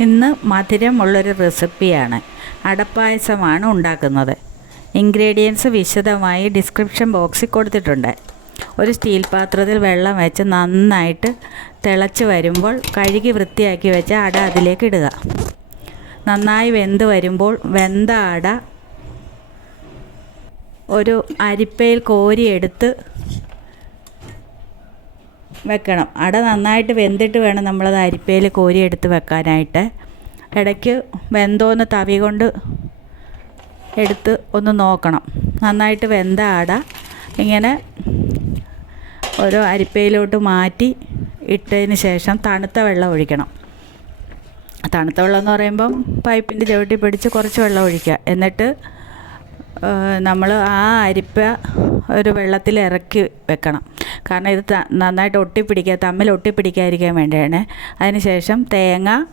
ഇന്ന് മധുരമുള്ളൊരു റെസിപ്പിയാണ്. അടപ്പായസമാണ് ഉണ്ടാക്കുന്നത്. ഇൻഗ്രീഡിയൻസ് വിശദമായി ഡിസ്ക്രിപ്ഷൻ ബോക്സിൽ കൊടുത്തിട്ടുണ്ട്. ഒരു സ്റ്റീൽ പാത്രത്തിൽ വെള്ളം വെച്ച് നന്നായിട്ട് തിളച്ച് വരുമ്പോൾ കഴുകി വൃത്തിയാക്കി വെച്ച അട അതിലേക്ക് ഇടുക. നന്നായി വെന്ത് വരുമ്പോൾ വെന്ത അട ഒരു അരിപ്പയിൽ കോരിയെടുത്ത് വെക്കണം. അട നന്നായിട്ട് വെന്തിട്ട് വേണം നമ്മളത് അരിപ്പയിൽ കോരിയെടുത്ത് വെക്കാനായിട്ട്. ഇടയ്ക്ക് വെന്തോന്ന് തവി കൊണ്ട് എടുത്ത് ഒന്ന് നോക്കണം. നന്നായിട്ട് വെന്ത അട ഇങ്ങനെ ഓരോ അരിപ്പയിലോട്ട് മാറ്റി ഇട്ടതിന് ശേഷം തണുത്ത വെള്ളം ഒഴിക്കണം. തണുത്ത വെള്ളം എന്ന് പറയുമ്പം പൈപ്പിന്റെ ചവിട്ടി പിടിച്ച് കുറച്ച് വെള്ളം ഒഴിക്കുക. എന്നിട്ട് നമ്മൾ ആ അരിപ്പ ഒരു വെള്ളത്തിൽ ഇറക്കി വെക്കണം. കാരണം ഇത് നന്നായിട്ട് ഒട്ടിപ്പിടിക്കുക തമ്മിൽ ഒട്ടിപ്പിടിക്കാതിരിക്കാൻ വേണ്ടിയാണ്. അതിനുശേഷം തേങ്ങ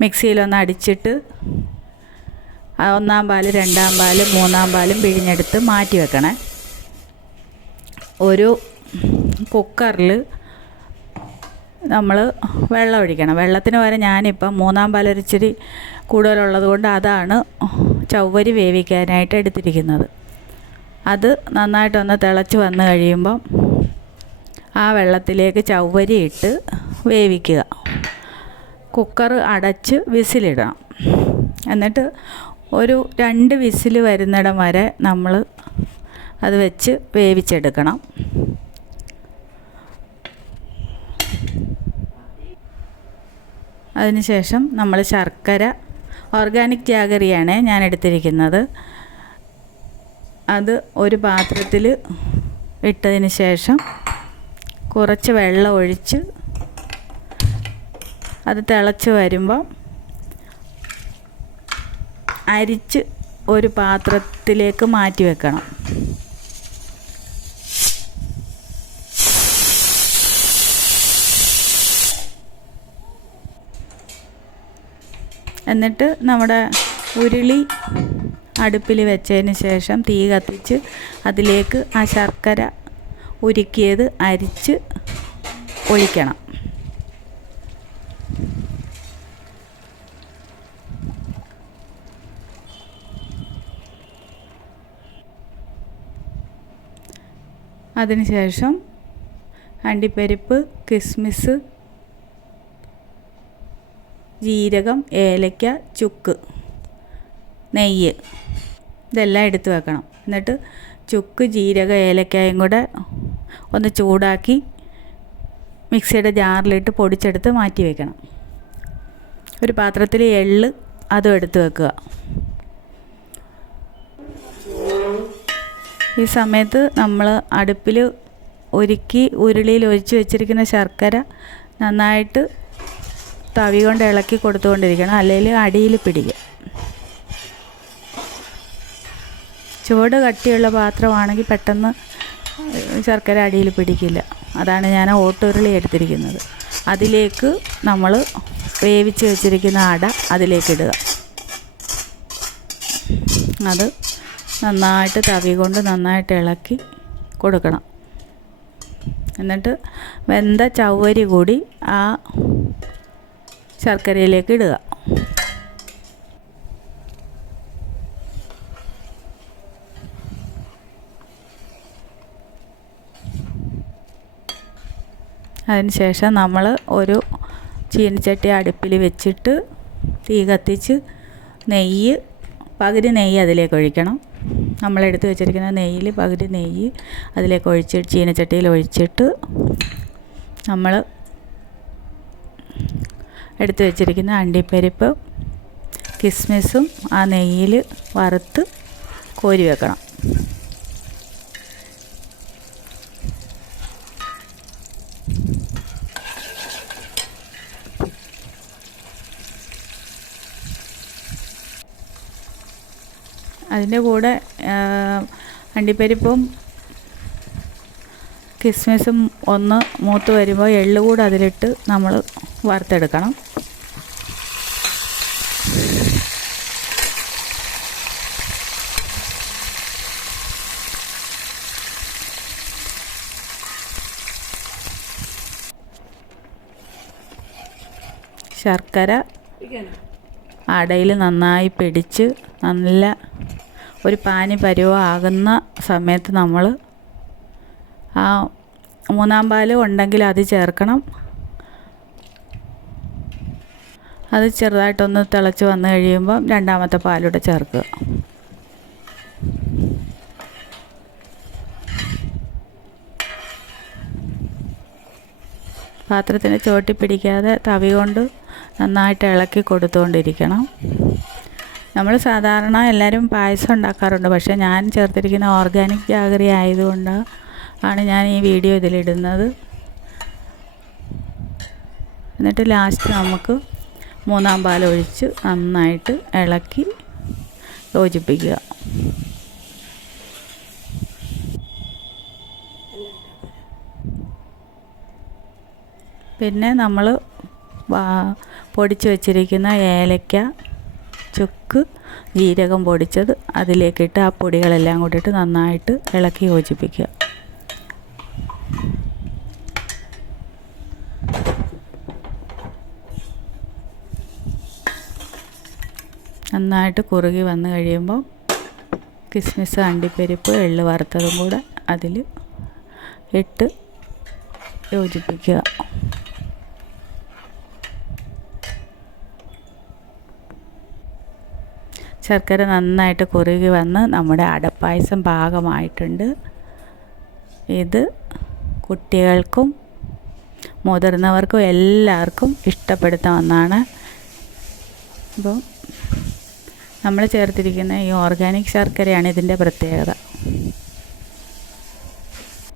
മിക്സിയിലൊന്ന് അടിച്ചിട്ട് ഒന്നാം പാൽ രണ്ടാം പാൽ മൂന്നാം പാലും പിഴിഞ്ഞെടുത്ത് മാറ്റി വെക്കണേ. ഒരു കുക്കറിൽ നമ്മൾ വെള്ളം ഒഴിക്കണം. വെള്ളത്തിന് പകരം ഞാനിപ്പം മൂന്നാം പാലൊരിച്ചിരി കൂടുതലുള്ളത് കൊണ്ട് അതാണ് ചവ്വരി വേവിക്കാനായിട്ട് എടുത്തിരിക്കുന്നത്. അത് നന്നായിട്ടൊന്ന് തിളച്ച് വന്നു കഴിയുമ്പം ആ വെള്ളത്തിലേക്ക് ചവ്വരിയിട്ട് വേവിക്കുക. കുക്കർ അടച്ച് വിസിലിടണം. എന്നിട്ട് ഒരു രണ്ട് വിസിൽ വരുന്നിടം വരെ നമ്മൾ അത് വെച്ച് വേവിച്ചെടുക്കണം. അതിനുശേഷം നമ്മൾ ശർക്കര ഓർഗാനിക് ജാഗറിയാണ് ഞാൻ എടുത്തിരിക്കുന്നത്. അത് ഒരു പാത്രത്തിൽ ഇട്ടതിന് ശേഷം കുറച്ച് വെള്ളം ഒഴിച്ച് അത് തിളച്ച് വരുമ്പോൾ അരിച്ച് ഒരു പാത്രത്തിലേക്ക് മാറ്റി വെക്കണം. എന്നിട്ട് നമ്മുടെ ഉരുളി അടുപ്പിൽ വെച്ചതിന് ശേഷം തീ കത്തിച്ച് അതിലേക്ക് ആ ശർക്കര ഉരുക്കിയത് അരിച്ച് ഒഴിക്കണം. അതിനുശേഷം അണ്ടിപ്പരിപ്പ് കിസ്മിസ് ജീരകം ഏലക്ക ചുക്ക് നെയ്യ് ഇതെല്ലാം എടുത്ത് വെക്കണം. എന്നിട്ട് ചുക്ക് ജീരക ഏലക്കായും കൂടെ ഒന്ന് ചൂടാക്കി മിക്സിയുടെ ജാറിലിട്ട് പൊടിച്ചെടുത്ത് മാറ്റി വെക്കണം. ഒരു പാത്രത്തിൽ എള്ള് അതും എടുത്ത് വെക്കുക. ഈ സമയത്ത് നമ്മൾ അടുപ്പിൽ ഒരുക്കി ഉരുളിയിൽ ഒഴിച്ച് വെച്ചിരിക്കുന്ന ശർക്കര നന്നായിട്ട് തവി കൊണ്ട് ഇളക്കി കൊടുത്തുകൊണ്ടിരിക്കണം. അല്ലെങ്കിൽ അടിയിൽ പിടിക്കും. ചുവട് കട്ടിയുള്ള പാത്രമാണെങ്കിൽ പെട്ടെന്ന് ശർക്കര അടിയിൽ പിടിക്കില്ല. അതാണ് ഞാൻ ഓട്ടുരുളി എടുത്തിരിക്കുന്നത്. അതിലേക്ക് നമ്മൾ വേവിച്ച് വെച്ചിരിക്കുന്ന അട അതിലേക്കിടുക അത് നന്നായിട്ട് തവി കൊണ്ട് നന്നായിട്ട് ഇളക്കി കൊടുക്കണം. എന്നിട്ട് വെന്ത ചവ്വരി കൂടി ആ ശർക്കരയിലേക്ക് ഇടുക. അതിനുശേഷം നമ്മൾ ഒരു ചീനിച്ചട്ടി അടുപ്പിൽ വെച്ചിട്ട് തീ കത്തിച്ച് നെയ്യ് പകുതി നെയ്യ് അതിലേക്ക് ഒഴിക്കണം. നമ്മളെടുത്ത് വെച്ചിരിക്കുന്ന നെയ്യിൽ പകുതി നെയ്യ് അതിലേക്ക് ഒഴിച്ച് ചീനച്ചട്ടിയിൽ ഒഴിച്ചിട്ട് നമ്മൾ എടുത്ത് വെച്ചിരിക്കുന്ന അണ്ടിപ്പരിപ്പ് കിസ്മിസും ആ നെയ്യിൽ വറുത്ത് കോരി വെക്കണം. അതിന്റെ കൂടെ അണ്ടിപ്പരിപ്പും കിസ്മിസും ഒന്ന് മൂത്ത് വരുമ്പോൾ എള്ള് കൂടെ അതിലിട്ട് നമ്മൾ വറുത്തെടുക്കണം. ശർക്കര അടയിൽ നന്നായി പിടിച്ച് നല്ല ഒരു പാനി പരുവമാകുന്ന സമയത്ത് നമ്മൾ ആ മൂന്നാം പാൽ ഉണ്ടെങ്കിൽ അത് ചേർക്കണം. അത് ചെറുതായിട്ടൊന്ന് തിളച്ച് വന്ന് കഴിയുമ്പം രണ്ടാമത്തെ പാലൂടെ ചേർക്കുക. പാത്രത്തിന് ചോട്ടി പിടിക്കാതെ തവി കൊണ്ട് നന്നായിട്ട് ഇളക്കി കൊടുത്തുകൊണ്ടിരിക്കണം. നമ്മൾ സാധാരണ എല്ലാവരും പായസം ഉണ്ടാക്കാറുണ്ട്. പക്ഷേ ഞാൻ ചേർത്തിരിക്കുന്ന ഓർഗാനിക് ജാഗറി ആയതുകൊണ്ട് ആണ് ഞാൻ ഈ വീഡിയോ ഇതിലിടുന്നത്. എന്നിട്ട് ലാസ്റ്റ് നമുക്ക് മൂന്നാം പാൽ ഒഴിച്ച് നന്നായിട്ട് ഇളക്കി യോജിപ്പിക്കുക. പിന്നെ നമ്മൾ പൊടിച്ച് വച്ചിരിക്കുന്ന ഏലക്ക ചുക്ക് ജീരകം പൊടിച്ചത് അതിലേക്കിട്ട് ആ പൊടികളെല്ലാം കൂടിയിട്ട് നന്നായിട്ട് ഇളക്കി യോജിപ്പിക്കുക. നന്നായിട്ട് കുറുകി വന്നു കഴിയുമ്പോൾ കിസ്മിസ് അണ്ടിപ്പരിപ്പ് എള്ള് വറുത്തതും കൂടെ അതിൽ ഇട്ട് യോജിപ്പിക്കുക. ശർക്കര നന്നായിട്ട് കുറുകി വന്ന് നമ്മുടെ അടപ്പായസം പാകമായിട്ടുണ്ട്. ഇത് കുട്ടികൾക്കും മുതിർന്നവർക്കും എല്ലാവർക്കും ഇഷ്ടപ്പെടുന്ന ഒന്നാണ് അപ്പോൾ നമ്മൾ ചേർത്തിരിക്കുന്ന ഈ ഓർഗാനിക് ശർക്കരയാണ് ഇതിന്റെ പ്രത്യേകത.